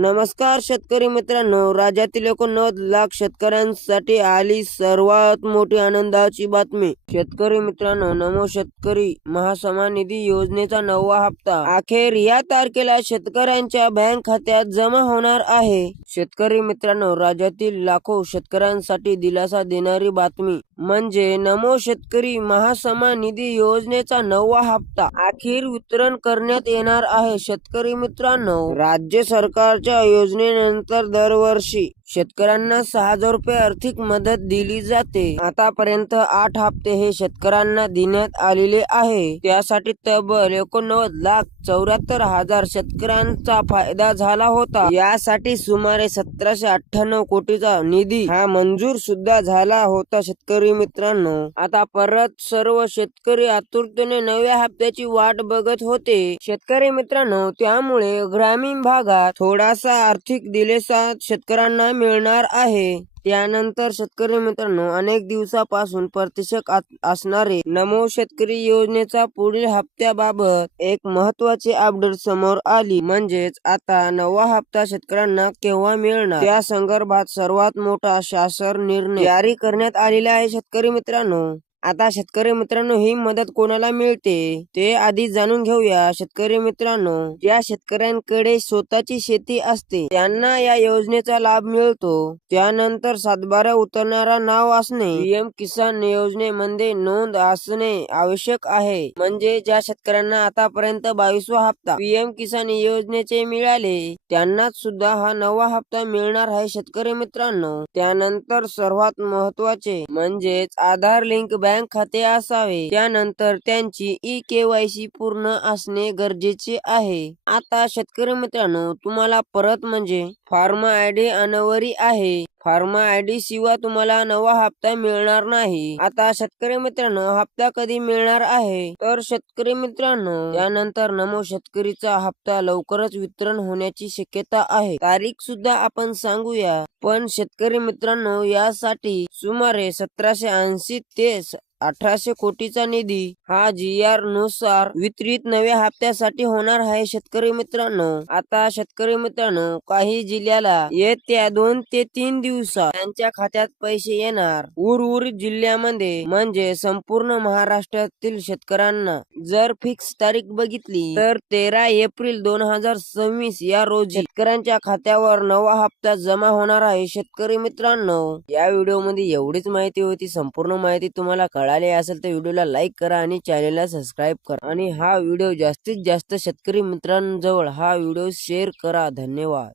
नमस्कार शेतकरी मित्रांनो, राज्यातील 89 लाख शेतकऱ्यांसाठी आली सर्वात मोठी आनंदाची बातमी। शेतकरी मित्रांनो, नमो शेतकरी महासन्मान निधी योजनेचा 9वा हप्ता अखेर या तारखेला शेतकऱ्यांच्या बँक खात्यात जमा होणार आहे। शेतकरी मित्रांनो, राज्यातील लाखो शेतकऱ्यांसाठी दिलासा देणारी बातमी म्हणजे नमो शेतकरी महासन्मान निधी योजनेचा 9वा हप्ता अखेर वितरण करण्यात येणार आहे। शेतकरी मित्रांनो, राज्य सरकारच्या योजनेनंतर दरवर्षी शेतकऱ्यांना 6,000 रुपये आर्थिक मदत दिली जाते। आतापर्यंत 8 हप्ते हे शेतकऱ्यांना देण्यात आलेले आहे। त्यासाठी तब्बल 89,74,000 शेतकऱ्यांचा फायदा झाला होता। यासाठी सुमारे 1798 कोटीचा निधी हा मंजूर सुद्धा झाला होता। शेतकरी मित्रांनो, आता परत सर्व शेतकरी आतुरतेने नव्या हप्त्याची वाट बघत होते। शेतकरी मित्रांनो, त्यामुळे ग्रामीण भागात थोडासा आर्थिक दिलासा शेतकऱ्यांना मिळणार आहे। त्यानंतर शेतकरी मित्रांनो, अनेक दिवसापासून प्रतीक्षेत असणारे नमो शेतकरी योजनेचा पुढील हप्त्याबाबत एक महत्त्वाची अपडेट समोर आली। म्हणजेच आता 9वा हप्ता शेतकऱ्यांना केव्हा मिळणार त्या संदर्भात सर्वात मोठा शासन निर्णय जारी करण्यात आलेला आहे। शेतकरी मित्रांनो, आता शेतकरी मित्रांनो, ही मदत कोणाला मिळते ते आधी जाणून घेऊया। शेतकरी मित्रांनो, ज्या शेतकऱ्यांकडे स्वतःची शेती असते त्यांना या योजनेचा लाभ मिळतो। त्यानंतर सातबारा उतरणारा नाव असणे, पीएम किसान योजनेमध्ये नोंद असणे आवश्यक आहे। म्हणजे ज्या शेतकऱ्यांना आतापर्यंत 22वा हप्ता पीएम किसान योजनेचे मिळाले त्यांनाच सुद्धा हा 9वा हप्ता मिळणार आहे। शेतकरी मित्रांनो, त्यानंतर सर्वात महत्त्वाचे म्हणजेच आधार लिंक बँक खाते असावे। त्यानंतर त्यांची ई-केवायसी पूर्ण असणे गरजेचे आहे। आता शेतकरी मित्रांनो, तुम्हाला परत म्हणजे फार्म आयडी अनिवार्य आहे। फार्म आयडी शिवाय तुम्हाला 9वा हप्ता मिळणार नाही। आता शेतकरी मित्रांनो, हप्ता कधी मिळणार आहे तर शेतकरी मित्रांनो, त्यानंतर नमो शेतकरीचा हप्ता लवकरच वितरण होण्याची शक्यता आहे। तारीख सुद्धा आपण सांगूया, पण शेतकरी मित्रांनो, यासाठी सुमारे 1780 ते 1800 कोटीचा निधी हा GR नुसार वितरित नव्या हप्त्यासाठी होणार आहे। शेतकरी मित्रांनो, आता शेतकरी मित्रांनो, काही जिल्ह्याला येत्या 2 ते 3 दिवसात त्यांच्या खात्यात पैसे येणार। उर्वरित जिल्ह्यामध्ये म्हणजे संपूर्ण महाराष्ट्रातील शेतकऱ्यांना जर फिक्स तारीख बघितली तर 13 एप्रिल 2026 या रोजी शेतकऱ्यांच्या खात्यावर 9वा हप्ता जमा होणार आहे। शेतकरी मित्रांनो, या व्हिडिओमध्ये एवढीच माहिती होती। संपूर्ण माहिती तुम्हाला कळाली असेल तर व्हिडिओला लाईक करा आणि चॅनलला सबस्क्राईब करा आणि हा व्हिडिओ जास्तीत जास्त शेतकरी मित्रांजवळ हा व्हिडिओ शेअर करा। धन्यवाद।